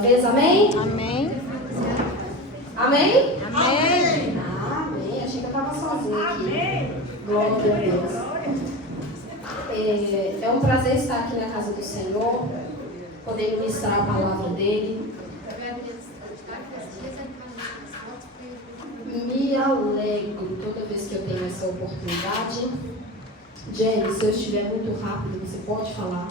Vez, amém? Amém. Amém? Amém. Amém. Achei que eu estava sozinha aqui. Glória a Deus. É um prazer estar aqui na casa do Senhor, poder ministrar a palavra dele. Me alegro toda vez que eu tenho essa oportunidade. Jenny, se eu estiver muito rápido, você pode falar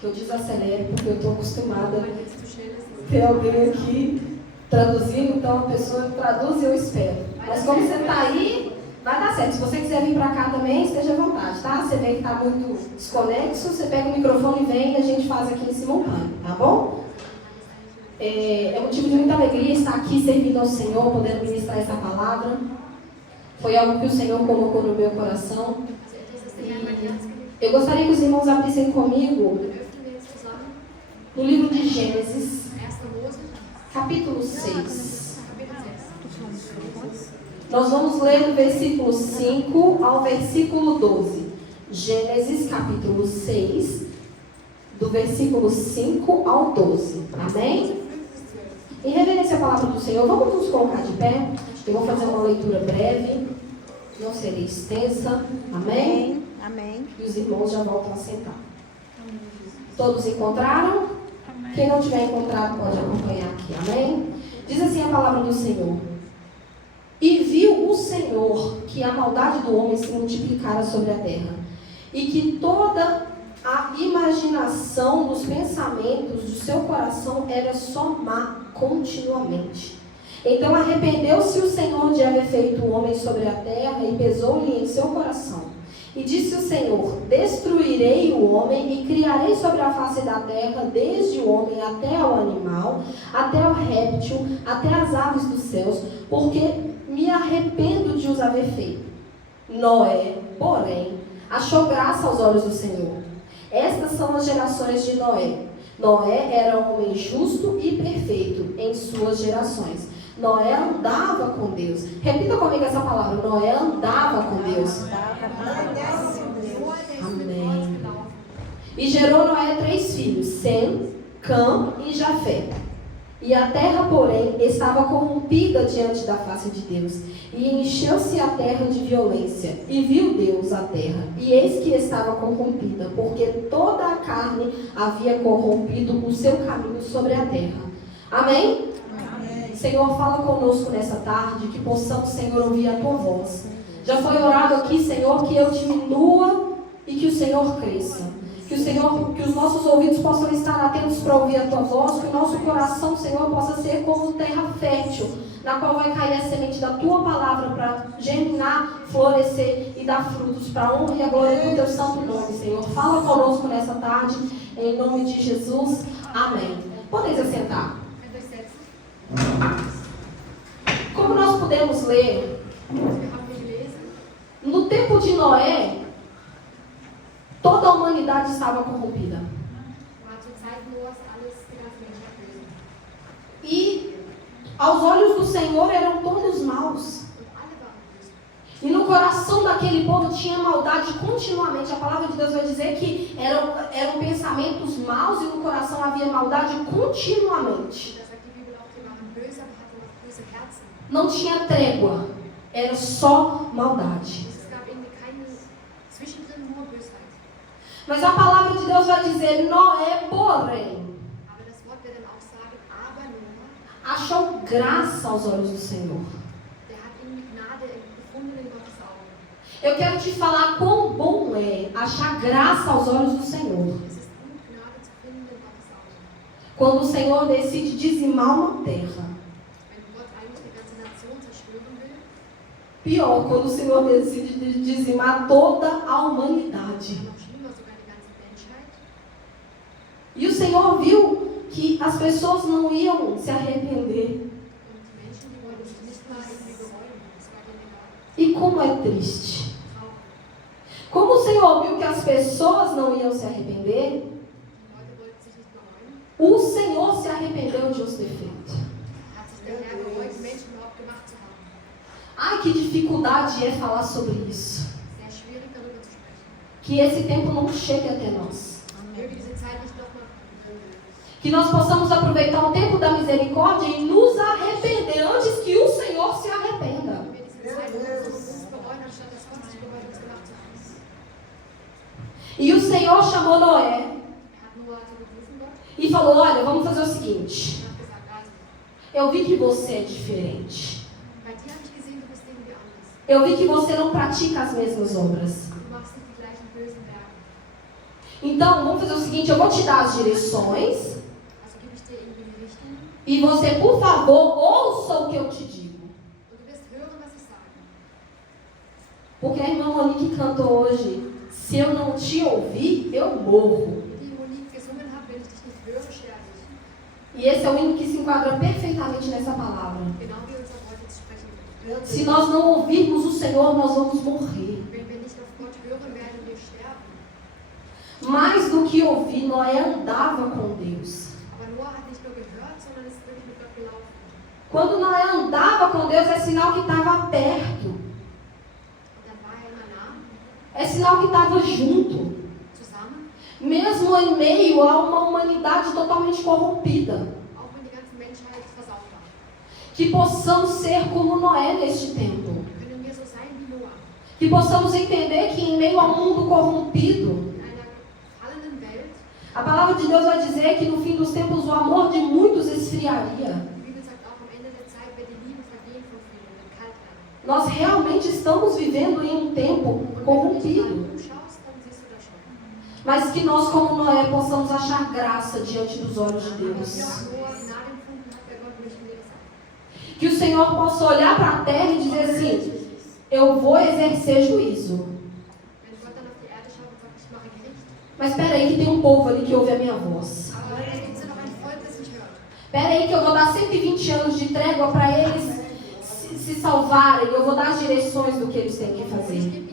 que eu desacelero, porque eu estou acostumada a ter alguém aqui traduzindo, então a pessoa traduz e eu espero. Mas como você está aí, vai dar certo. Se você quiser vir para cá também, esteja à vontade, tá? Você vê que está muito desconexo, você pega o microfone e vem e a gente faz aqui em simultâneo, tá bom? É motivo de muita alegria estar aqui servindo ao Senhor, podendo ministrar essa palavra. Foi algo que o Senhor colocou no meu coração. E eu gostaria que os irmãos abrissem comigo no livro de Gênesis, capítulo 6. Nós vamos ler do versículo 5 ao versículo 12. Gênesis, capítulo 6, do versículo 5 ao 12. Amém? Em reverência à palavra do Senhor, vamos nos colocar de pé. Eu vou fazer uma leitura breve, não será extensa. Amém? Amém. E os irmãos já voltam a sentar. Todos encontraram? Amém. Quem não tiver encontrado pode acompanhar aqui. Amém? Diz assim a palavra do Senhor. E viu o Senhor que a maldade do homem se multiplicara sobre a terra, e que toda a imaginação dos pensamentos do seu coração era só má continuamente. Então arrependeu-se o Senhor de haver feito o homem sobre a terra, e pesou-lhe em seu coração. E disse o Senhor: destruirei o homem e criarei sobre a face da terra, desde o homem até ao animal, até ao réptil, até as aves dos céus, porque me arrependo de os haver feito. Noé, porém, achou graça aos olhos do Senhor. Estas são as gerações de Noé. Noé era um homem justo e perfeito em suas gerações. Noé andava com Deus. Repita comigo essa palavra. Noé andava com Deus. Amém. E gerou Noé 3 filhos, Sem, Cã e Jafé. E a terra, porém, estava corrompida diante da face de Deus. E encheu-se a terra de violência. E viu Deus a terra, e eis que estava corrompida, porque toda a carne havia corrompido o seu caminho sobre a terra. Amém? Senhor, fala conosco nessa tarde, que possamos, Senhor, ouvir a Tua voz. Já foi orado aqui, Senhor, que eu diminua e que o Senhor cresça. Que os nossos ouvidos possam estar atentos para ouvir a Tua voz, que o nosso coração, Senhor, possa ser como terra fértil, na qual vai cair a semente da Tua palavra para germinar, florescer e dar frutos para a honra e a glória do Teu santo nome, Senhor. Fala conosco nessa tarde, em nome de Jesus. Amém. Podem se assentar. Como nós podemos ler, no tempo de Noé, toda a humanidade estava corrompida. E aos olhos do Senhor eram todos maus. E no coração daquele povo tinha maldade continuamente. A palavra de Deus vai dizer que eram pensamentos maus e no coração havia maldade continuamente. Não tinha trégua, era só maldade. Mas a palavra de Deus vai dizer: Noé, porém, achou graça aos olhos do Senhor. Eu quero te falar quão bom é achar graça aos olhos do Senhor. Quando o Senhor decide dizimar uma terra. Pior, quando o Senhor decide dizimar toda a humanidade. E o Senhor viu que as pessoas não iam se arrepender. E como é triste. Como o Senhor viu que as pessoas não iam se arrepender, o Senhor se arrependeu de os ter feito. Ai, que dificuldade é falar sobre isso. Que esse tempo não chegue até nós. Que nós possamos aproveitar o tempo da misericórdia e nos arrepender antes que o Senhor se arrependa. E o Senhor chamou Noé e falou: olha, vamos fazer o seguinte. Eu vi que você é diferente. Eu vi que você não pratica as mesmas obras. Então, vamos fazer o seguinte, eu vou te dar as direções. E você, por favor, ouça o que eu te digo. Porque a irmã Monique cantou hoje: se eu não te ouvir, eu morro. E esse é o hino que se enquadra perfeitamente nessa palavra. Se nós não ouvirmos o Senhor, nós vamos morrer. Mais do que ouvir, Noé andava com Deus. Quando Noé andava com Deus, é sinal que estava perto. É sinal que estava junto. Mesmo em meio a uma humanidade totalmente corrompida. Que possamos ser como Noé neste tempo. Que possamos entender que em meio a um mundo corrompido, a palavra de Deus vai dizer que no fim dos tempos o amor de muitos esfriaria. Nós realmente estamos vivendo em um tempo corrompido. Mas que nós, como Noé, possamos achar graça diante dos olhos de Deus. Que o Senhor possa olhar para a terra e dizer assim: eu vou exercer juízo. Mas espera aí que tem um povo ali que ouve a minha voz. Espera aí que eu vou dar 120 anos de trégua para eles se salvarem. Eu vou dar as direções do que eles têm que fazer.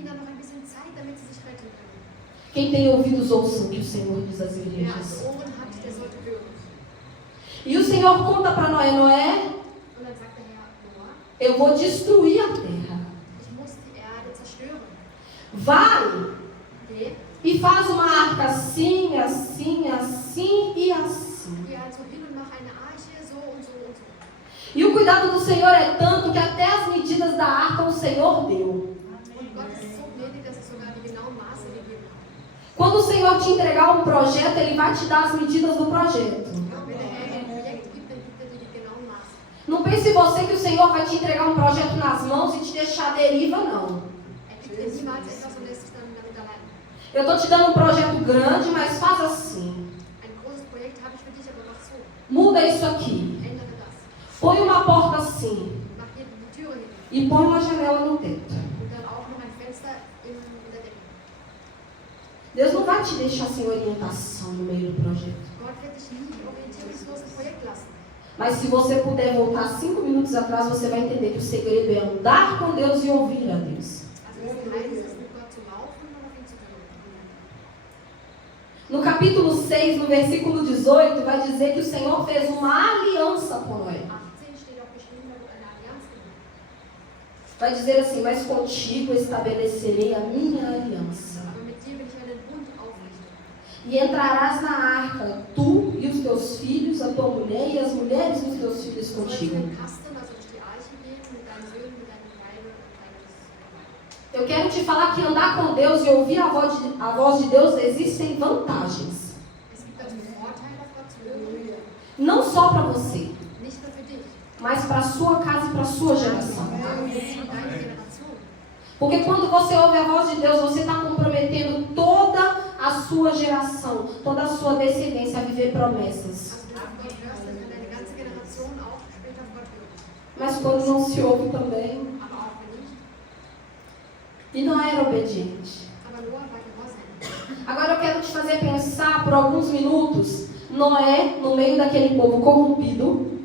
Quem tem ouvidos, ouçam o que o Senhor diz às igrejas. E o Senhor conta para Noé: Noé, eu vou destruir a terra. Vai e faz uma arca assim, assim, assim e assim. E o cuidado do Senhor é tanto que até as medidas da arca o Senhor deu. Quando o Senhor te entregar um projeto, Ele vai te dar as medidas do projeto. Não pense você que o Senhor vai te entregar um projeto nas mãos e te deixar à deriva, não. Eu estou te dando um projeto grande, mas faz assim. Muda isso aqui. Põe uma porta assim. E põe uma janela no teto. Deus não vai te deixar sem orientação no meio do projeto. Mas se você puder voltar 5 minutos atrás, você vai entender que o segredo é andar com Deus e ouvir a Deus. No capítulo 6, no versículo 18, vai dizer que o Senhor fez uma aliança com Noé. Vai dizer assim: mas contigo estabelecerei a minha aliança. E entrarás na arca, tu e os teus filhos, a tua mulher e as mulheres dos teus filhos contigo. Eu quero te falar que andar com Deus e ouvir a voz de Deus existem vantagens. Não só para você, mas para a sua casa e para a sua geração. Porque quando você ouve a voz de Deus, você está comprometendo toda a sua geração, toda a sua descendência a viver promessas. Mas quando não se ouve também. E não era obediente. Agora eu quero te fazer pensar por alguns minutos. Noé, no meio daquele povo corrompido,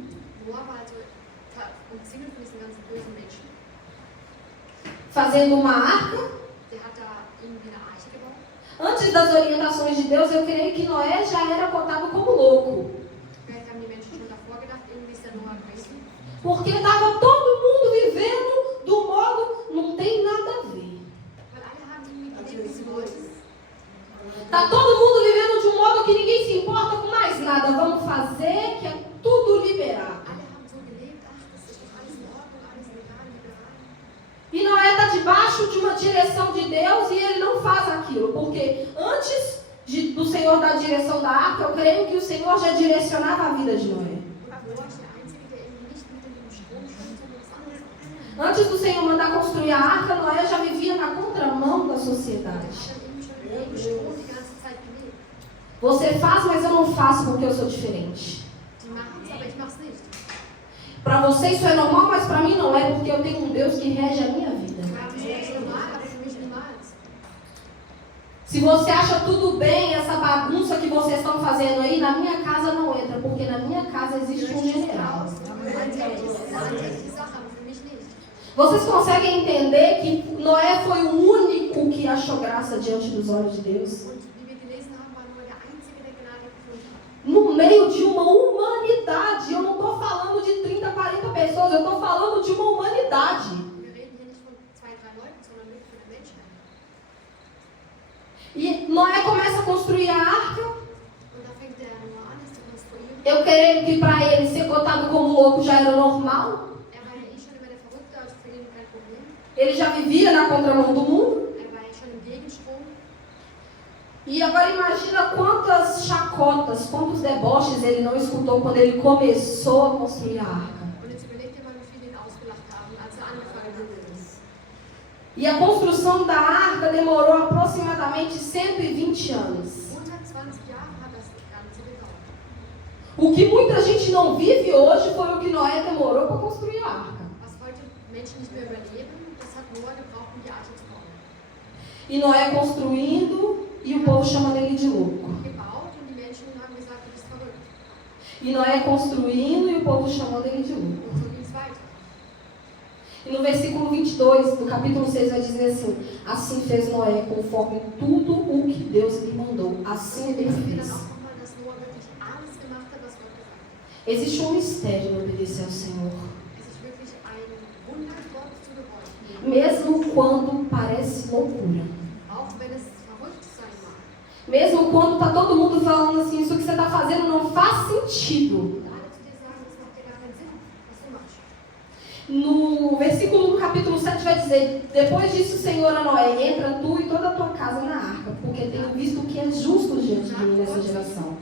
fazendo uma arca. Antes das orientações de Deus, eu creio que Noé já era cotado como louco. Porque estava todo mundo vivendo do modo, não tem nada a ver. Está todo mundo vivendo de um modo que ninguém se importa com mais nada. Vamos fazer direção de Deus e ele não faz aquilo, porque antes do Senhor dar a direção da arca, eu creio que o Senhor já direcionava a vida de Noé. Antes do Senhor mandar construir a arca, Noé já vivia na contramão da sociedade. Você faz, mas eu não faço porque eu sou diferente. Para você isso é normal, mas para mim não é, porque eu tenho um Deus que rege a minha vida. Se você acha tudo bem, essa bagunça que vocês estão fazendo aí, na minha casa não entra, porque na minha casa existe um general. Vocês conseguem entender que Noé foi o único que achou graça diante dos olhos de Deus? No meio de uma humanidade, eu não estou falando de 30, 40 pessoas, eu estou falando de uma humanidade. E Noé começa a construir a arca. Eu creio que para ele ser cotado como louco já era normal. Ele já vivia na contramão do mundo. E agora imagina quantas chacotas, quantos deboches ele não escutou quando ele começou a construir a arca. E a construção da arca demorou aproximadamente 120 anos. O que muita gente não vive hoje foi o que Noé demorou para construir a arca. E Noé construindo e o povo chamando ele de louco. E Noé construindo e o povo chamando ele de louco. E no versículo 22 do capítulo 6 vai dizer assim: assim fez Noé conforme tudo o que Deus lhe mandou. Assim ele fez. Existe um mistério no obedecer ao Senhor. Mesmo quando parece loucura. Mesmo quando está todo mundo falando assim, isso que você está fazendo não faz sentido. No versículo do capítulo 7 vai dizer: depois disso, Senhor, a Noé, entra tu e toda a tua casa na arca, porque tenho visto o que é justo diante de mim nessa geração.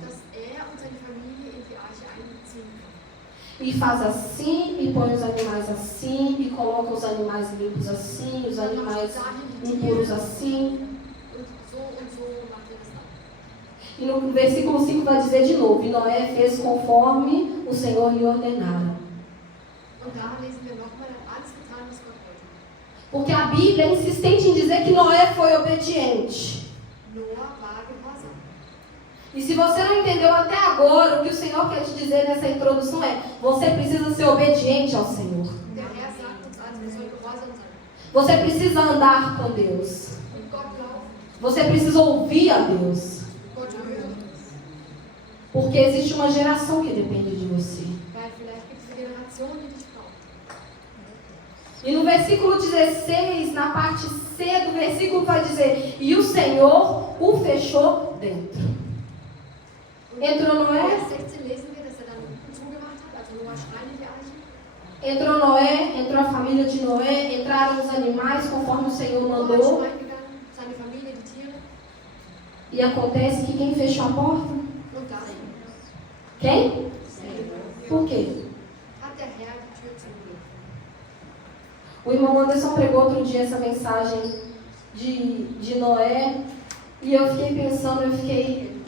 E faz assim, e põe os animais assim, e coloca os animais limpos assim, os animais impuros assim. E no versículo 5 vai dizer de novo: e Noé fez conforme o Senhor lhe ordenara. Porque a Bíblia é insistente em dizer que Noé foi obediente. E se você não entendeu até agora, o que o Senhor quer te dizer nessa introdução é: você precisa ser obediente ao Senhor. Você precisa andar com Deus. Você precisa ouvir a Deus. Porque existe uma geração que depende de você. E no versículo 16, na parte C do versículo, vai dizer: e o Senhor o fechou dentro. Entrou Noé? Entrou Noé, entrou a família de Noé, entraram os animais conforme o Senhor mandou. E acontece que quem fechou a porta? Quem? Por quê? O irmão Anderson pregou outro dia essa mensagem de Noé, e eu fiquei pensando, eu fiquei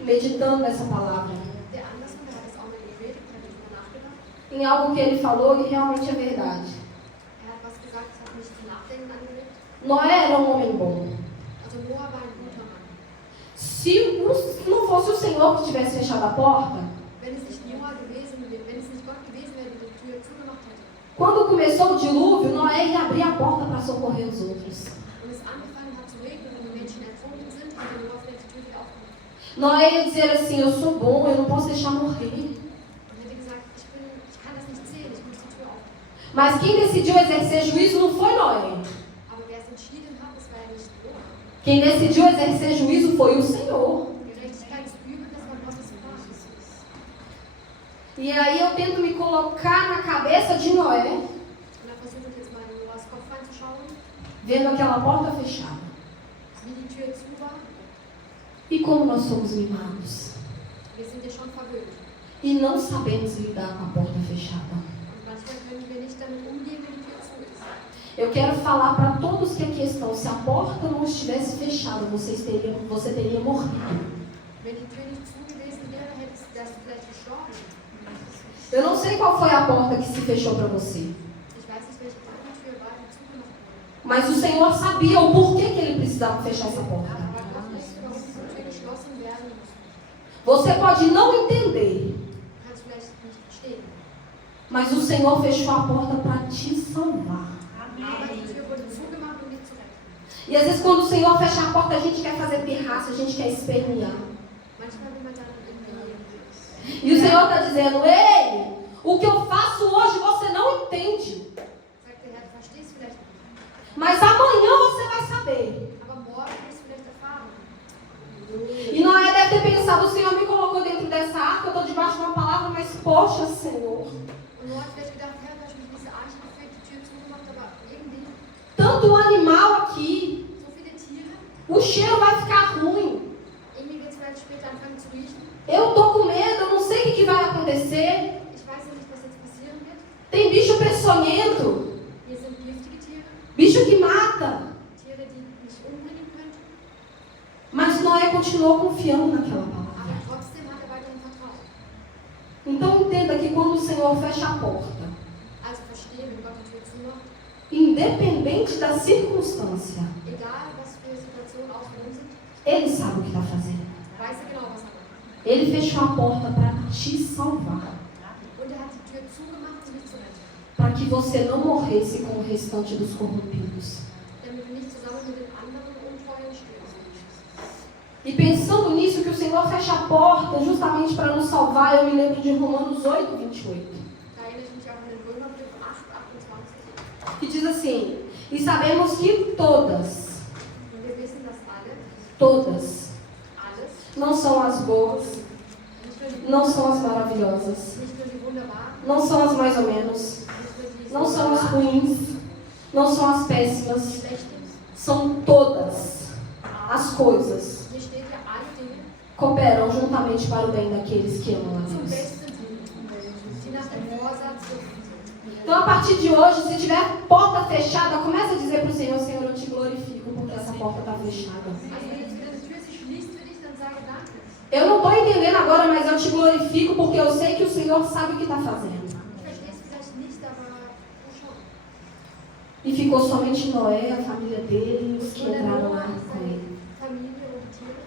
meditando nessa palavra. Em algo que ele falou e realmente é verdade. Noé era um homem bom. Se não fosse o Senhor que tivesse fechado a porta, quando começou o dilúvio, Noé ia abrir a porta para socorrer os outros. Noé ia dizer assim: eu sou bom, eu não posso deixar morrer. Mas quem decidiu exercer juízo não foi Noé. Quem decidiu exercer juízo foi o Senhor. E aí eu tento me colocar na cabeça de Noé, vendo aquela porta fechada. wie die Tür zu war. E como nós somos mimados. Wir sind ja schon verwöhnt. E não sabemos lidar com a porta fechada. Und manchmal können wir nicht damit umgehen, wenn die Tür zu ist. Eu quero falar para todos que aqui estão, se a porta não estivesse fechada, você teria morrido. Wenn die Tür nicht zu gewesen wäre, wärst du vielleicht gestorben. Eu não sei qual foi a porta que se fechou para você. Ich weiß nicht, welche Tür war, die zugemacht wurde. Mas o Senhor sabia o porquê que Ele precisava fechar essa porta. Aber Gott wusste, warum diese Tür geschlossen werden muss. Você pode não entender, Du kannst vielleicht nicht verstehen. mas o Senhor fechou a porta para te salvar. Aber die Tür wurde zugemacht, um dich zu retten. E às vezes quando o Senhor fecha a porta, a gente quer fazer pirraça, a gente quer espernear. Manchmal will man dann irgendwie. E o Senhor está dizendo, ei, o que eu faço hoje você não entende. Sagt der Herr, du verstehst vielleicht nicht. Mas amanhã você vai saber. Aber morgen wirst du vielleicht erfahren. E Noé deve ter pensado, o Senhor me colocou dentro dessa arca, eu estou debaixo de uma palavra, mas poxa, Senhor. Und Noah hat vielleicht gedacht, Herr, du hast mich in diese Arche geführt, die Tür zugemacht, aber irgendwie Tanto animal aqui, so viele Tiere. o cheiro vai ficar ruim. Irgendwie wird es vielleicht später anfangen zu riechen. Eu estou com medo, eu não sei o que vai acontecer. Ich weiß ja nicht, was jetzt passieren wird. Tem bicho peçonhento, Hier sind giftige Tiere, bicho que mata. Tiere, die mich umbringen könnten. Mas Noé continuou confiando naquela palavra. Aber trotzdem hat er weiterhin vertraut. Então entenda que quando o Senhor fecha a porta, Also verstehe, wenn Gott die Tür zumacht, independente da circunstância, egal was für Situationen auch für uns sind, Ele sabe o que está fazendo. weiß er genau, was er macht. Ele fechou a porta para te salvar. Und er hat die Tür zugemacht, um dich zu retten. Para que você não morresse com o restante dos corrompidos. Damit du nicht zusammen mit den anderen Untreuen stirbst. E pensando nisso, que o Senhor fecha a porta justamente para nos salvar, eu me lembro de Romanos 8, 28. Da erinnere ich mich auch an den Römerbrief 8, 28. Que diz assim, e sabemos que todas, Und wir wissen, dass todas, alles, não são as boas, nicht nur die, não são as maravilhosas, nicht nur die wunderbaren, não são as mais ou menos, nicht nur die não são as ruins, não são as péssimas, schlechten. são todas as coisas Hier steht ja, alle Dinge cooperam juntamente para o bem daqueles que amam a zum Deus. Besten dienen, die nach dem Vorsatz Gottes sind. Então, a partir de hoje, se tiver porta fechada, comece a dizer para o Senhor, Senhor, eu te glorifico porque essa porta está fechada. Also wenn jetzt wieder die Tür sich schließt für dich, dann sage danke. Eu não estou entendendo agora, mas eu te glorifico porque eu sei que o Senhor sabe o que está fazendo. Ich verstehe es vielleicht nicht, aber du schon. E ficou somente Noé, a família dele e os que Und der entraram Noah lá ist com ele. seine Familie und die Tiere.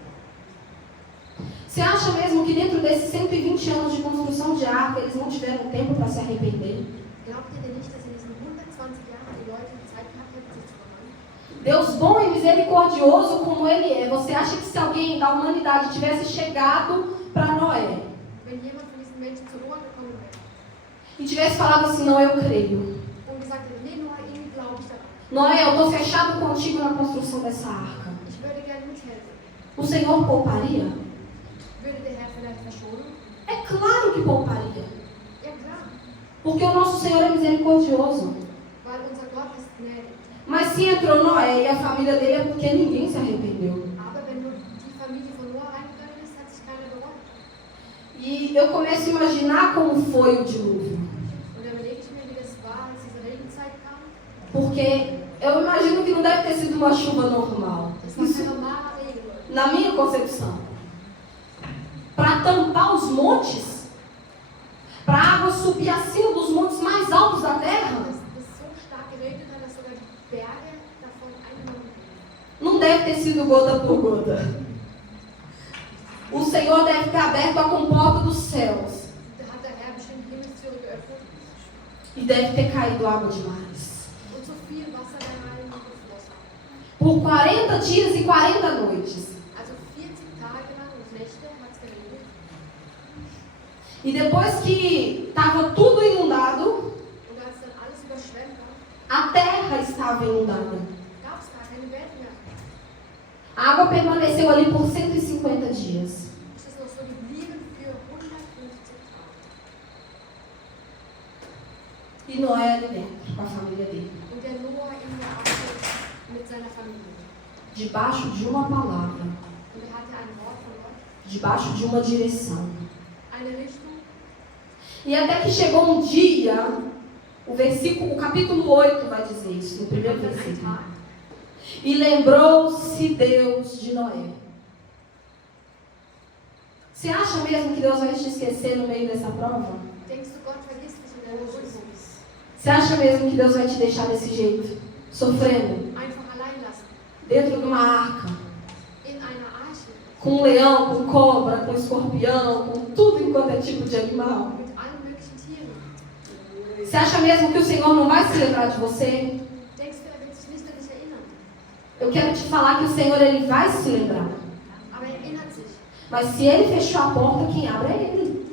Você acha mesmo que dentro desses 120 anos de construção de arca, eles não tiveram tempo para se arrepender? Glaubt ihr denn nicht, dass in diesen 120 Jahren die Leute die Zeit gehabt hätten, sich zu bereuen? Deus bom e misericordioso como Ele é. Você acha que se alguém da humanidade tivesse chegado para Noé Wenn jemand von diesen Menschen zu Noah gekommen wäre e tivesse falado assim, não, eu creio. und gesagt hätte, nee, Noah, irgendwie glaube ich daran. Noé, eu estou fechado contigo na construção dessa arca. Ich würde gerne mithelfen. O Senhor pouparia? Würde der Herr vielleicht verschonen? É claro que pouparia. Ja, klar. Porque o nosso Senhor é misericordioso. Weil unser Gott ist gnädig. Mas se entrou Noé e a família dele é porque ninguém se arrependeu. Aber wenn nur die Familie von Noah reingegangen ist, hat sich keiner bereut. E eu começo a imaginar como foi o dilúvio. Und dann überlege ich mir, wie das war, als diese Regenzeit kam. Porque eu imagino que não deve ter sido uma chuva normal. Das war Isso, kein normaler Regen. na minha concepção. Para tampar os montes, para a água subir acima dos montes mais altos da terra, Das so stark geregnet hat, dass sogar die Berge davon eingenommen wurden. não deve ter sido gota por gota. O Senhor deve ter aberto a comporta dos céus Da hat der Herr bestimmt die Himmelstüre geöffnet e deve ter caído água demais. und so viel Wasser da reingeflossen. Por 40 dias e 40 noites. Also 40 Tage lang und Nächte hat es geregnet. E depois que estava tudo inundado, Und als dann alles überschwemmt war, a terra estava inundada. gab es gar keine Welt mehr. A água permaneceu ali por 150 dias. Es ist noch so geblieben für 150 Tage. E Noé ali dentro, com a família dele. Und der Noah in der Arche mit seiner Familie. debaixo de uma palavra, Und er hatte ein Wort von Gott, debaixo de uma direção. eine Richtung. E até que chegou um dia, o capítulo 8 vai dizer isso, no primeiro Und dann ein versículo. Tag. E lembrou-se Deus de Noé. Você acha mesmo que Deus vai te esquecer no meio dessa prova? Denkst du, Gott vergisst dich in deiner Prüfung? Você acha mesmo que Deus vai te deixar desse jeito? Sofrendo? Einfach allein lassen. Dentro de uma arca? In einer Arche. Com um leão, com cobra, com escorpião, com tudo enquanto é tipo de animal? Mit allen möglichen Tieren. Você acha mesmo que o Senhor não vai se lembrar de você? Denkst du, er wird sich nicht an dich erinnern? Eu quero te falar que o Senhor, Ele vai se lembrar. Aber er erinnert sich. Mas se Ele fechou a porta, quem abre é Ele.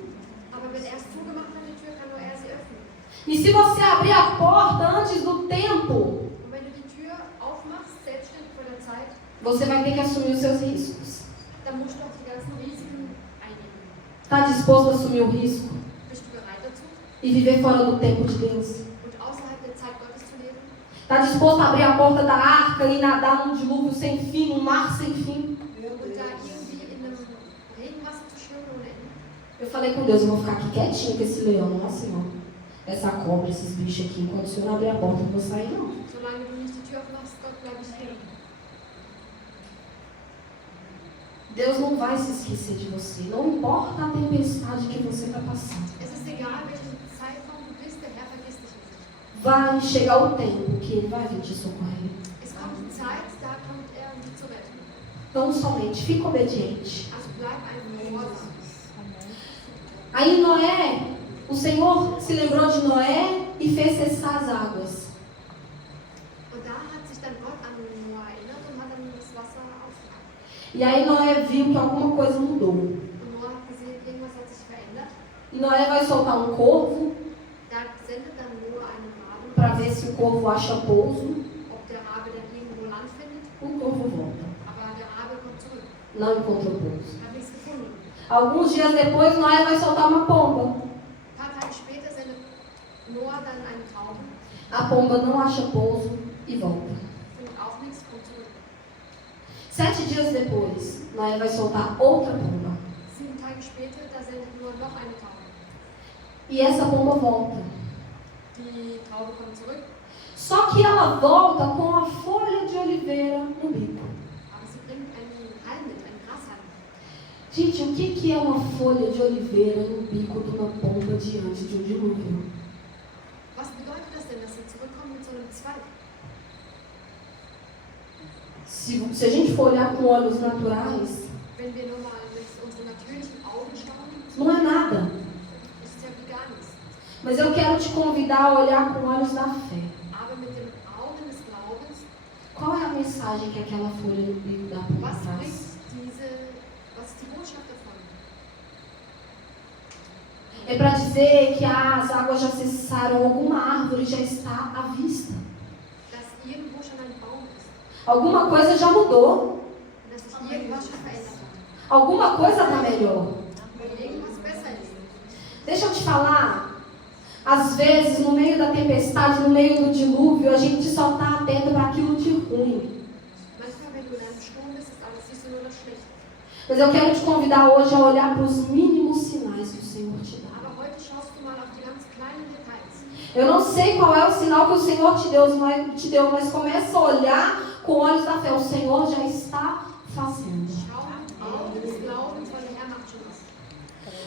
Aber wenn er es zugemacht hat, die Tür, kann nur er sie öffnen. E se você abrir a porta antes do tempo, Und wenn du die Tür aufmachst, selbstständig vor der Zeit, você vai ter que assumir os seus riscos. dann musst du auch die ganzen Risiken einnehmen. Está disposto a assumir o risco Bist du bereit dazu? e viver fora do tempo de Deus? Und außerhalb der Zeit Gottes zu leben? Está disposto a abrir a porta da arca e nadar num dilúvio sem fim, num mar sem fim? Und da irgendwie in einem Regenwasser zu schwimmen ohne Ende? Eu falei com Deus, eu vou ficar aqui quietinho com esse leão, não é, Senhor? Essa cobra, esses bichos aqui, enquanto o Senhor abrir a porta, eu não vou sair, não. Solange du nicht die Tür aufmachst, Gott, bleib ich hier. Deus não vai se esquecer de você. Não importa a tempestade que você está passando. Es ist egal, welchen Zeitraum du bist, der Herr vergisst dich nicht. Vai chegar o tempo que Ele vai vir te socorrer. Es kommt die Zeit, da kommt er, um dich zu retten. Então somente, fica obediente. Also bleib einfach gehorsam. Aí Noé, o Senhor se lembrou de Noé e fez cessar as águas. Und da hat sich dann Gott an Noah erinnert und hat dann das Wasser aufgefangen. E aí Noé viu que alguma coisa mudou. Und Noah hat gesehen, irgendwas hat sich verändert. E Noé vai soltar um corvo Da sendet dann Noah einen Raben, para ver se o corvo acha pouso. ob der Rabe dann irgendwo Land findet. O corvo volta. Aber der Rabe kommt zurück. Não encontrou pouso. Hat nichts gefunden. Alguns dias depois, Noé vai soltar uma pomba. Ein paar Tage später sendet Noah dann einen Tauben, A pomba não acha pouso e volta. findet auch nichts, kommt zurück. 7 dias depois, Noé vai soltar outra pomba. 7 Tage später, da sendet Noah noch eine Taube. E essa pomba volta. Die Taube kommt zurück, Só que ela volta com a folha de oliveira no bico. aber sie bringt einen Halm mit, einen Grashalm. Gente, o que é uma folha de oliveira no bico de uma pomba diante de um dilúvio? Was bedeutet das denn, dass sie zurückkommen mit so einem Zweig? Se a gente for olhar com olhos naturais, Wenn wir nur mal mit unseren natürlichen Augen schauen, não é nada. ist es ja wie gar nichts. Mas eu quero te convidar a olhar com olhos da fé. Aber mit den Augen des Glaubens, Qual é a mensagem que aquela folha no bico da pomba was traz? was ist die Botschaft davon? É para dizer que as águas já cessaram, alguma árvore já está à vista. Dass irgendwo schon ein Baum ist. Alguma coisa já mudou. Und dass sich irgendwas schon verändert hat. Alguma coisa está melhor. Weil irgendwas besser ist. Deixa eu te falar. Às vezes, no meio da tempestade, no meio do dilúvio, a gente só está atento para aquilo de ruim. Manchmal, wenn du in einem Sturm bist, ist alles, siehst du nur das Schlechte. Mas eu quero te convidar hoje a olhar para os mínimos sinais que o Senhor te dá. Aber heute schaust du mal auf die ganz kleinen Details. Eu não sei qual é o sinal que o Senhor te deu, mas começa a olhar com olhos da fé. O Senhor já está fazendo. Schau, Augen des Glaubens, weil der Herr macht schon was.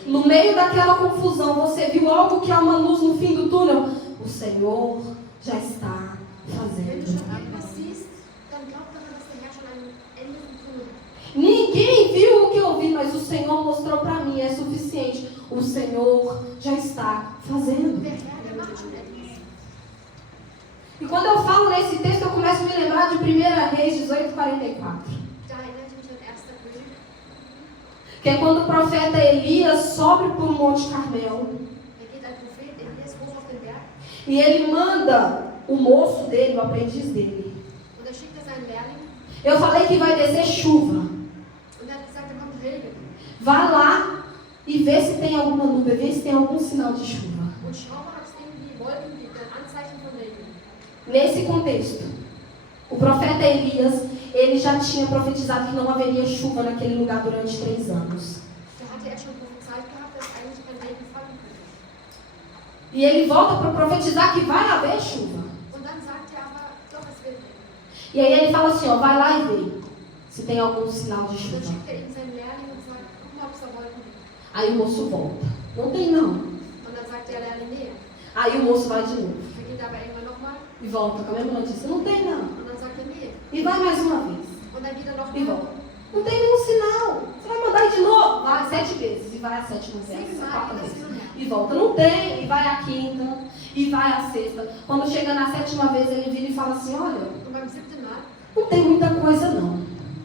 No meio daquela confusão, você viu algo que é uma luz no fim do túnel? O Senhor já está Wenn du fazendo. schon etwas siehst, dann glaub daran, dass der Herr schon ein Ende vom Tunnel hat. Ninguém viu o que eu vi, mas o Senhor mostrou para mim, é suficiente. O Senhor já está fazendo. Der Herr, der macht schon etwas. E quando eu falo nesse texto, eu começo a me lembrar de 1 Reis 18:44. Da erinnere ich mich an 1. König. Que é quando o profeta Elias sobe por um Monte Carmel. Da geht ein Prophet Elias hoch auf den Berg E ele manda o moço dele, o aprendiz dele. und da schickt er seinen Lehrling Eu falei que vai descer chuva. und er hat gesagt, da kommt Regen. Vai lá e vê se tem alguma nuvem, vê se tem algum sinal de chuva. Und schau mal, ob es irgendwie Wolken gibt, ein Anzeichen von Regen. Nesse contexto. O profeta Elias, ele já tinha profetizado que não haveria chuva naquele lugar durante 3 anos. Da hatte schon prophezeit gehabt, dass eigentlich kein Regen fallen würde. E ele volta para profetizar que vai haver chuva. Und dann sagt aber, doch, es wird regnen. E aí ele fala assim, ó, vai lá e vê se tem algum sinal de Dann chuva. schickt ihm seinen Lehrling und sagt, guck mal, ob es da Wolken gibt. Aí o moço volta. Não tem não. Und dann sagt der Lehrling, nee. Aí o moço vai de novo. Dann geht er aber irgendwann nochmal. E volta com a mesma notícia. Não tem não. Und dann sagt er, nee. E vai mais uma vez. Und dann geht er E nochmal. volta. Não tem nenhum sinal. Você vai mandar ir de novo. Vai 7 vezes. E vai a 7ª vez. A 4ª vez. E volta. Não tem. E vai a 5ª. E vai a 6ª. Quando chega na 7ª vez, ele vira e fala assim, olha, Und beim 7. Mal, não tem muita coisa não.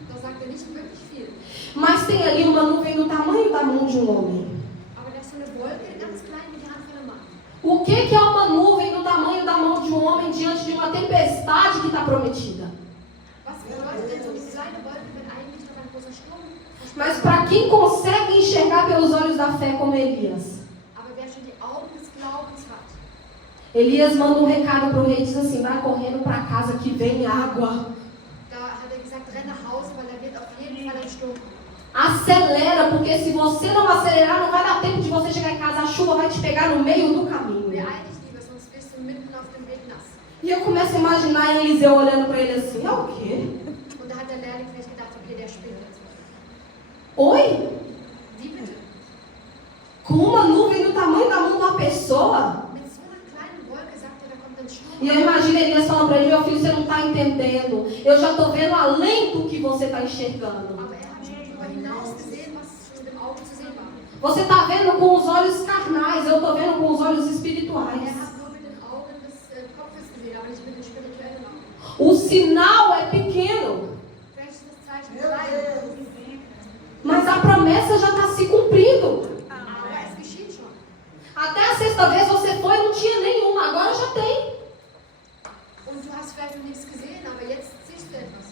da sagt er nicht wirklich viel. Mas tem ali uma nuvem do tamanho da mão de um homem. Aber da ist so eine Wolke, ganz klein wie die Hand von einem Mann. O que é uma nuvem do tamanho da mão de um homem diante de uma tempestade que está prometida? Was bedeutet denn so eine kleine Wolke, wenn eigentlich noch ein großer Sturm versprochen Mas ist? para quem consegue enxergar pelos olhos da fé como Elias, Aber wer schon die Augen des Glaubens hat, Elias manda um recado para o rei e diz assim, vai correndo para casa que vem água. da hat er gesagt, renn nach Hause, weil da wird auf jeden Fall ein Sturm kommen. Acelera, porque se você não acelerar, não vai dar tempo de você chegar em casa. A chuva vai te pegar no meio do caminho. Beeil dich lieber, sonst bist du mitten auf dem Weg nass. E eu começo a imaginar Eliseu olhando para ele assim, é o quê? Und da hat der Lehrling vielleicht gedacht, okay, der spinnt jetzt. Oi? Wie bitte? Com uma nuvem do tamanho da mão de uma pessoa? Mit so einer kleinen Wolke sagt er, da kommt ein Sturm. E eu imagino Elias falando para ele, meu filho, você não está entendendo. Eu já estou vendo além do que você está enxergando. Aber er hat schon darüber hinaus gesehen, was schon mit dem Auge zu sehen war. Você está vendo com os olhos carnais, eu estou vendo com os olhos Er espirituais. hat nur mit den Augen des Kopfes gesehen, aber nicht mit den spirituellen Augen. O sinal é pequeno, Vielleicht ist das Zeichen klein, mas a promessa já está se cumprindo. aber es geschieht schon. Até a 6ª vez você foi e não tinha nenhuma, agora já tem. Und du hast vielleicht noch nichts gesehen, aber jetzt siehst du etwas.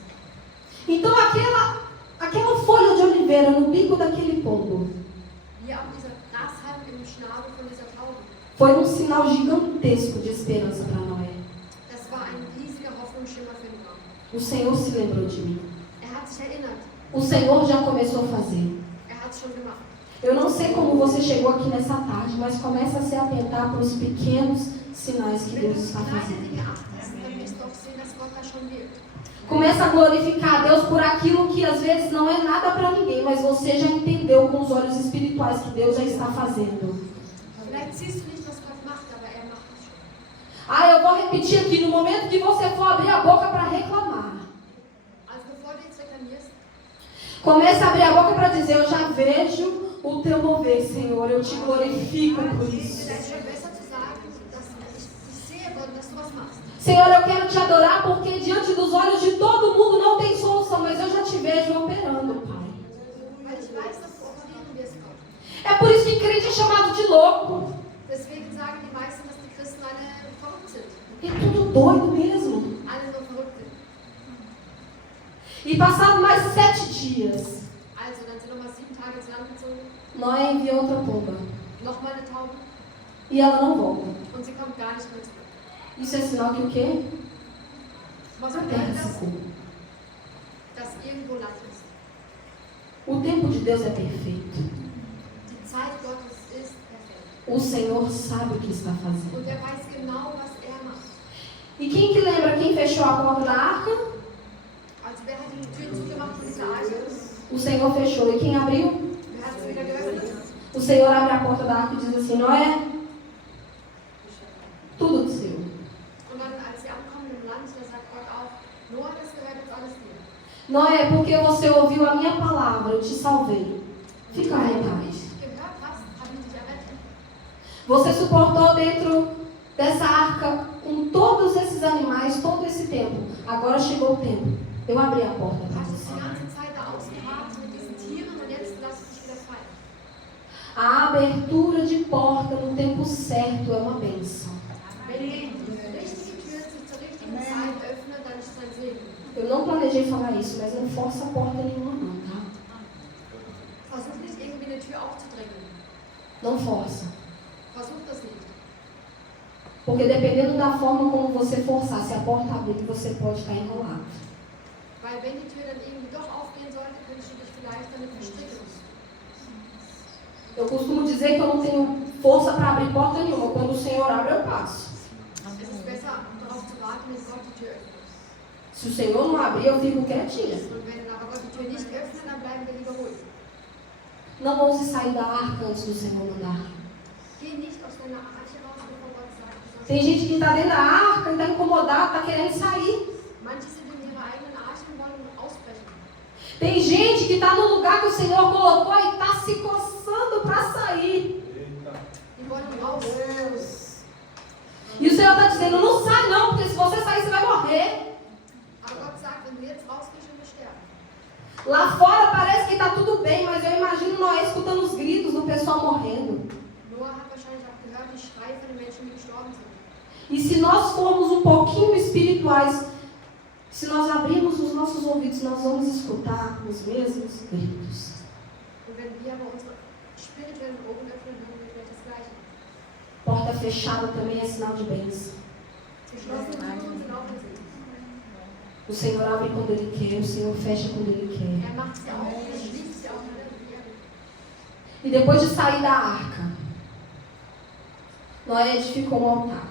Então aquela folha de oliveira no bico daquele pombo Hier auch dieser Grashalm im Schnabel von dieser Taube. foi um sinal gigantesco de esperança para Noé. Das war ein riesiger Hoffnungsschimmer für Noah. O Senhor se lembrou de mim. Hat sich erinnert. O Senhor já começou a fazer. Hat es schon gemacht. Eu não sei como você chegou aqui nessa tarde, mas começa a se atentar para os pequenos sinais que Wenn Deus du está kleine fazendo. Dinge achtest, dann wirst du auch sehen, dass Gott da schon wirkt. Começa a glorificar a Deus por aquilo que às vezes não é nada para ninguém, mas você já entendeu com os olhos espirituais que Deus já está fazendo. Vielleicht siehst du nicht, was Gott macht, aber er macht es schon. Ah, eu vou repetir aqui, no momento que você for abrir a boca para reclamar, Also bevor du jetzt reklamierst, começa a abrir a boca para dizer, eu já vejo o teu mover, Senhor, eu te glorifico por isso. vielleicht schon besser zu sagen, dass ich sehe, Gott, dass du was machst. Senhor, eu quero te adorar porque diante dos olhos de todo mundo não tem solução, mas eu já te vejo operando, Pai. Weil ich weiß, dass du operieren wirst, Gott. É por isso que crente é chamado de louco. Deswegen sagen die meisten, dass die Christen alle verrückt sind. É tudo doido mesmo. Alle nur verrückt sind. E passado mais 7 dias, Also, dann sind nochmal 7 Tage ins Land gezogen. Noé envia outra pomba. Nochmal eine Taube. E ela não volta. Und sie kommt gar nicht mehr zurück. Isso é sinal que o quê? Was A terra bedeutet das? secou. Dass irgendwo Land ist. O tempo de Deus é perfeito. Die Zeit Gottes ist perfekt. O Senhor sabe o que está fazendo. Und er weiß genau, was er macht. E quem que lembra quem fechou a porta da arca? Also, wer hat die Tür zugemacht von dieser Arche? O Senhor fechou. E quem abriu? Wer hat sie wieder geöffnet? O Senhor abre a porta da arca e diz assim, Noé, tudo seu. Und dann, als sie ankommen im Land, da sagt Gott auch, Noah, das gehört jetzt alles dir. Noé, porque você ouviu a minha palavra, eu te salvei. Fica à Weil du vontade. mich gehört hast, habe ich dich errettet. Você suportou dentro dessa arca com todos esses animais, todo esse tempo. Agora chegou o tempo. Eu abri a porta Du para hast você. die ganze Zeit da ausgeharrt mit diesen Tieren und jetzt lass es dich wieder frei. A abertura de porta no tempo certo é uma bênção. Wenn die richtige Tür sich zur richtigen Zeit öffnet, dann ist es ein Segen. Eu não planejei falar isso, mas não força a porta nenhuma não, tá? Versuch nicht irgendwie eine Tür aufzudrängen. Não força. Versuch das nicht. Porque dependendo da forma como você forçar, se a porta abrir, você pode estar enrolado. Weil wenn die Tür dann irgendwie doch aufgehen sollte, könntest du dich vielleicht damit verstricken. Eu costumo dizer que eu não tenho força para abrir porta nenhuma. Quando o Senhor abre, eu passo. Es ist besser, darauf zu warten, bis Gott die Tür öffnet. Se o Senhor não abrir, eu fico quietinha. Und wenn aber Gott die Tür nicht öffnet, dann bleiben wir lieber ruhig. Não ouse sair da arca antes do Senhor mandar. Geh nicht aus deiner Arche raus, bevor Gott sagt. Tem gente que está dentro da arca, está incomodado, está querendo sair. Manche sind in ihrer eigenen Arche und wollen ausbrechen. Tem gente que está no lugar que o Senhor colocou e está se coçando para sair. Die wollen raus. E o Senhor está dizendo, não sai não, porque se você sair, você vai morrer. Aber Gott sagt, wenn du jetzt rausgehst, dann wirst du sterben. Lá fora parece que está tudo bem, mas eu imagino Noé escutando os gritos do pessoal morrendo. Noah hat wahrscheinlich auch gehört, die Schreie von den Menschen, die gestorben sind. E se nós formos um pouquinho espirituais, se nós abrirmos os nossos ouvidos, nós vamos escutar os mesmos gritos. Und wenn wir aber unsere spirituellen Augen öffnen, hören wir vielleicht das Gleiche. Porta fechada também é sinal de bênção. Geschlossene Türen sind auch ein Segen. O Senhor abre quando Ele quer, o Senhor fecha quando Ele quer. Macht sie auf, er schließt sie auch wieder. E depois de sair da arca, Noé edificou um altar.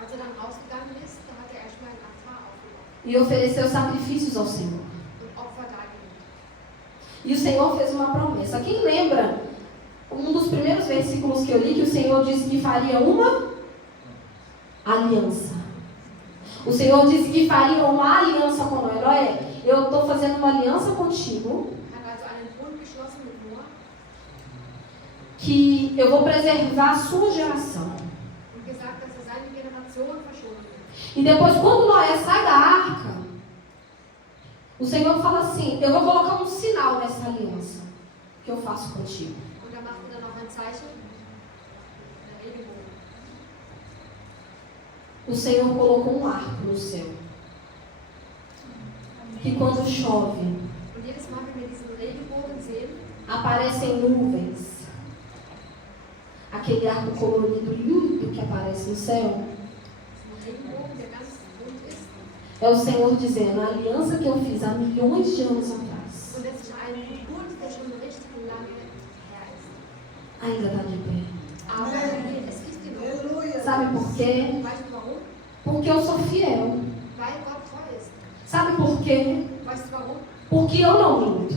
Als dann rausgegangen ist, da hat erstmal einen Altar aufgebaut E ofereceu sacrifícios ao Senhor. und Opfer dargelegt. E o Senhor fez uma promessa. Quem lembra um dos primeiros versículos que eu li, que o Senhor disse que faria uma aliança. O Senhor disse que faria uma aliança com Noé. Noé, eu estou fazendo uma aliança contigo, Hat also einen Bund geschlossen mit Noah que eu vou preservar a sua geração. und gesagt, dass seine Generation verschont wird. E depois, quando Noé sai da arca, o Senhor fala assim, eu vou colocar um sinal nessa aliança que eu faço contigo. Und da macht er dann auch ein Zeichen, ein Regenbogen. O Senhor colocou um arco no céu. Que quando chove, Und jedes Mal, wenn wir diesen Regenbogen sehen, aparecem nuvens. Aquele arco colorido lindo que aparece no céu. diesen Regenbogen, der ganz bunt ist, É o Senhor dizendo, a aliança que eu fiz há milhões de anos atrás, und das ist ein Bund, der schon richtig lange her ist. ainda está de pé. Aber es gibt ihn noch. Sabe por quê? Weißt du warum? Porque eu sou fiel. Weil Gott treu ist. Sabe por quê? Weißt du warum? Porque eu não minto.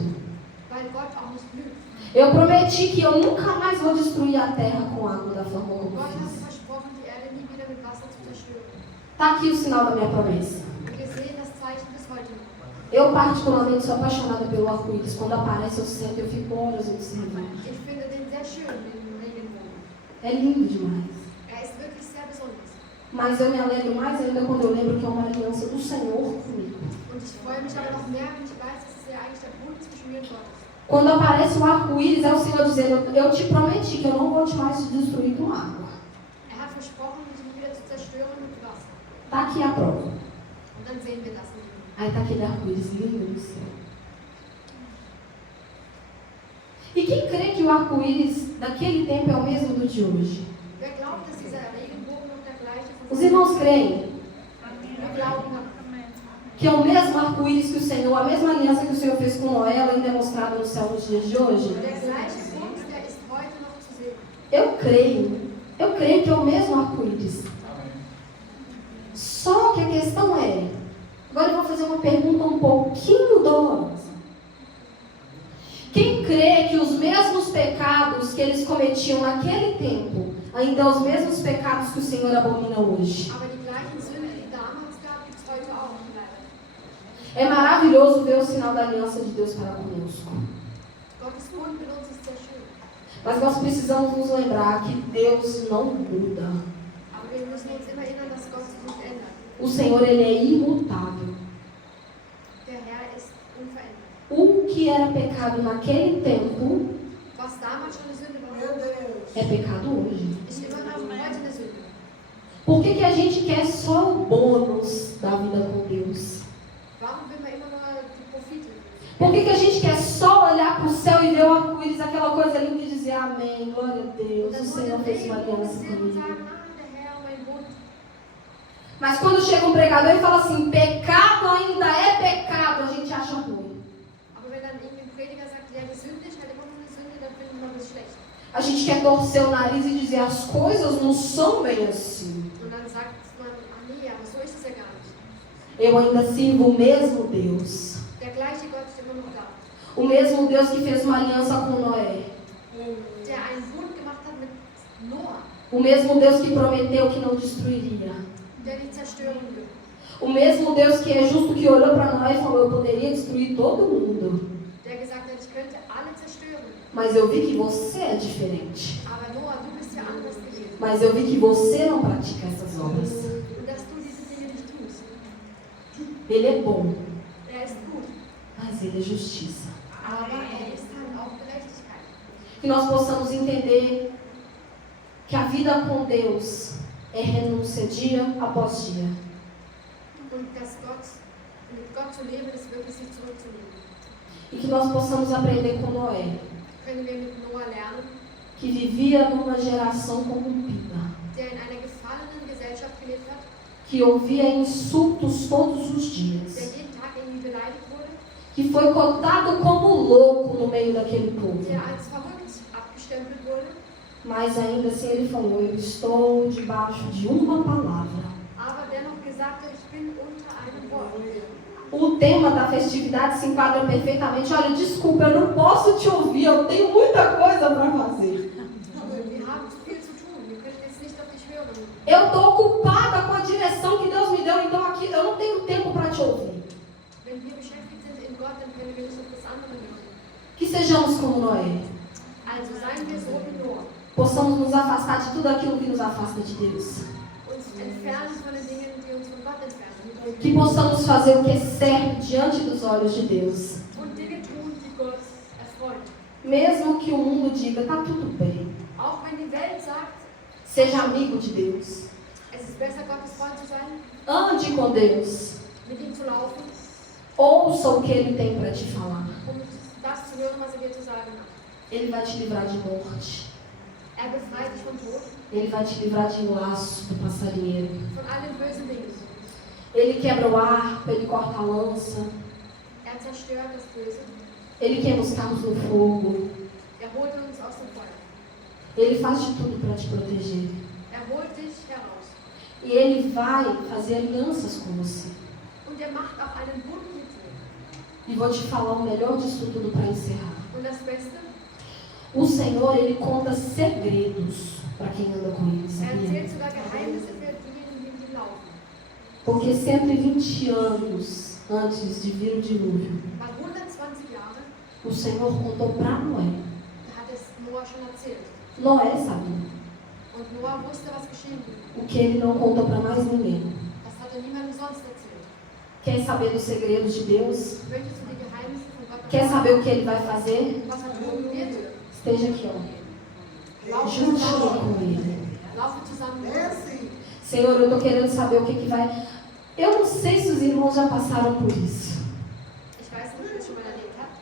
Weil Gott auch nicht lügt. Eu prometi que eu nunca mais vou destruir a terra com água da forma como Gott hat fiz. versprochen, die Erde nie wieder mit Wasser zu zerstören. Está aqui o sinal da minha promessa. Und wir sehen das Zeichen bis heute noch. Eu particularmente sou apaixonada pelo arco-íris. Quando aparece eu sento, eu fico horas observando. Ich finde den sehr schön, den Regenbogen. É lindo demais. Er ist wirklich sehr besonders. Mas eu me alegro mais ainda quando eu lembro que é uma aliança do Senhor comigo. Und ich freue mich aber noch mehr, wenn ich weiß, dass es ja eigentlich der Bund zwischen mir und Gott ist. Quando aparece o arco-íris, é o Senhor dizendo, eu te prometi que eu não vou te mais destruir com água. Er hat versprochen, mich nie wieder zu zerstören mit Wasser. Está aqui a prova. Und dann sehen wir das in dem Bund. Aí está aquele arco-íris lindo no céu. E quem crê que o arco-íris daquele tempo é o mesmo do de hoje? Wer glaubt, dass dieser Regenbogen noch der gleiche von Os irmãos creem Wir glauben, que é o mesmo arco-íris que o Senhor, a mesma aliança que o Senhor fez com Noé, ela ainda é mostrada no céu nos dias de hoje? der gleiche Bund, der ist heute noch zu sehen. Eu creio que é o mesmo arco-íris. Só que a questão é, agora eu vou fazer uma pergunta um pouquinho dolorosa. Quem crê que os mesmos pecados que eles cometiam naquele tempo, ainda os mesmos pecados que o Senhor abomina hoje? Aber die gleichen Sünden, die damals gab, gibt es heute auch, leider. É maravilhoso ver o sinal da aliança de Deus para conosco. Gottes Bund mit uns ist sehr schön. Mas nós precisamos nos lembrar que Deus não muda. Aber wir müssen uns immer erinnern, dass Gott sich nicht ändert. O Senhor, Ele é imutável. Der Herr ist unverändert. O que era pecado naquele tempo Was damals schon eine Sünde war, é pecado hoje. ist immer noch heute eine Sünde. Por que a gente quer só o bônus da vida com Deus? Warum will man immer nur die Profite? Por que a gente quer só olhar para o céu e ver o arco-íris, aquela coisa linda e dizer amém, glória a Und Deus, dann o wollen Senhor wir fez uma Regenbogen aliança sehen und comigo. sagen, der Herr, Mas quando chega um pregador e fala assim, pecado ainda é pecado, a gente acha ruim. Aber wenn dann irgendwie ein Prediger sagt, ja, die Sünde ist halt immer noch eine Sünde, dann finden wir das schlecht. A gente quer torcer o nariz e dizer, as coisas não são bem assim. Und dann sagt man, ach nee, aber so ist es ja gar nicht. Eu ainda sirvo o mesmo Deus. Der gleiche Gott ist immer noch da. O mesmo Deus que fez uma aliança com Noé. Der einen Bund gemacht hat mit Noah, O mesmo Deus que prometeu que não destruiria. der nicht zerstören will. O mesmo Deus que é justo, que olhou para Noé e falou, eu poderia destruir todo mundo. Der gesagt hat, ich könnte alle zerstören. Mas eu vi que você é diferente. Aber Noah, du bist ja anders gewesen. Mas eu vi que você não pratica essas obras. Und dass du diese Dinge nicht tust. Ele é bom, Er ist gut. mas ele é justiça. Aber er ist halt auch Gerechtigkeit. Que nós possamos entender que a vida com Deus é renúncia dia após dia. Und dass mit Gott zu leben, ist wirklich sich zurückzunehmen. E que nós possamos aprender com Noé, Können wir mit Noah lernen, que vivia numa geração corrompida, der in einer gefallenen Gesellschaft gelebt hat, que ouvia insultos todos os dias, der jeden Tag irgendwie beleidigt wurde, que foi cotado como louco no meio daquele povo. der als verrückt abgestempelt wurde, Mas ainda assim ele falou, eu estou debaixo de uma palavra. aber dennoch gesagt hat, ich bin unter einem Wort. O tema da festividade se enquadra perfeitamente. Olha, desculpa, eu não posso te ouvir, eu tenho muita coisa para fazer. Wir haben zu viel zu tun, wir können jetzt nicht auf dich hören. Eu estou ocupada com a direção que Deus me deu, então aqui eu não tenho tempo para te ouvir. Wenn wir beschäftigt sind in Gott, dann können wir nicht auf das andere hören. Que sejamos como Noé, Also seien wir so wie Noah. possamos nos afastar de tudo aquilo que nos afasta de Deus. Uns entfernen von den Dingen, die uns von Gott entfernen. Que possamos fazer o que é certo diante dos olhos de Deus. Und Dinge tun, die Gott erfreuen. Mesmo que o mundo diga, tá tudo bem. Auch wenn die Welt sagt, Seja amigo de Deus. es ist besser, Gottes Freund zu sein, Ande com Deus. mit ihm zu laufen, Ouça o que Ele tem para te falar. das zu hören, was er dir zu sagen hat. Ele vai te livrar de morte. Er befreit dich vom Tod, Ele vai te livrar de laço do passarinheiro. von allen bösen Dingen. Ele quebra o arco, ele corta a lança. Er zerstört das Böse. Ele queima os carros no fogo. Er holt uns aus dem Feuer. Ele faz de tudo para te proteger. Er holt dich heraus. E Ele vai fazer alianças com você. Und er macht auch einen Bund mit dir. E vou te falar o melhor disso tudo para encerrar. Und das Beste, O Senhor, Ele conta segredos para quem anda com Ele, er sabia? erzählt sogar Geheimnisse für diejenigen, die mit ihm laufen. Porque 120 anos antes de vir o dilúvio, Bei 120 Jahren, o Senhor contou para Noé. da hat es Noah schon erzählt. Noé sabia Und Noah wusste, was geschehen würde. o que ele não contou para mais ninguém. Das hat er niemandem sonst erzählt. Quer saber dos segredos de Deus? Möchtest du die Geheimnisse von Gott Quer erfahren? saber o que Ele vai fazer? Was er tun wird? Esteja aqui, ó. Laufe Juntinho zusammen. com Ele. Laufe zusammen. Senhor, eu estou querendo saber o que vai... Eu não sei se os irmãos já passaram por isso. Ich weiß nicht, ob ihr das schon mal erlebt habt.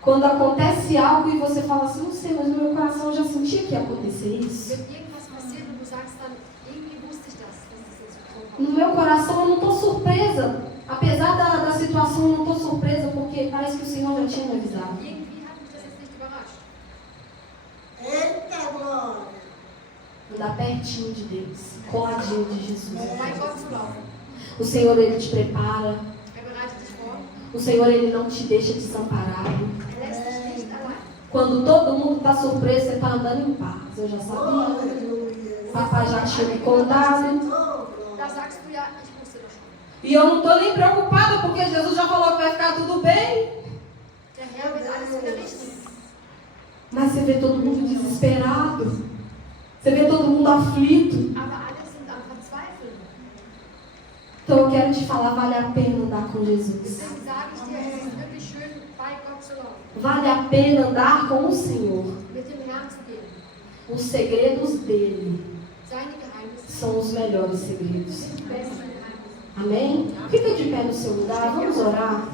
Quando acontece algo e você fala assim, não sei, mas no meu coração eu já sentia que ia acontecer isso. Wenn irgendwas passiert und du sagst dann, irgendwie wusste ich das, dass das jetzt so kommt. No meu coração eu não estou surpresa. Apesar da situação, eu não estou surpresa, porque parece que o Senhor já tinha me avisado. Irgendwie hat mich das jetzt nicht überrascht. Eita glória! Andar pertinho de Deus, coladinho de Jesus. Bei Gott zu laufen. O Senhor, Ele te prepara. Er bereitet dich vor. O Senhor, Ele não te deixa desamparado. Er lässt dich nicht allein. Quando todo mundo está surpreso, você está andando em paz. Eu já sabia. Aleluia! Papai já tinha me contado. Oh, Da glória! sagst du ja, ich wusste das schon. E eu não estou nem preocupada, porque Jesus já falou que vai ficar tudo bem. Der Herr wird alles wieder richten. Mas você vê todo mundo desesperado. Você vê todo mundo aflito. Aber alle sind am Verzweifeln. Então eu quero te falar, vale a pena andar com Jesus. Deswegen sage ich dir, es ist wirklich schön, bei Gott zu laufen. Vale a pena andar com o Senhor. Mit dem Herrn zu gehen. Os segredos dele Seine Geheimnisse são os melhores segredos. sind die besten Geheimnisse. Amém? Fica de pé no seu lugar, vamos orar.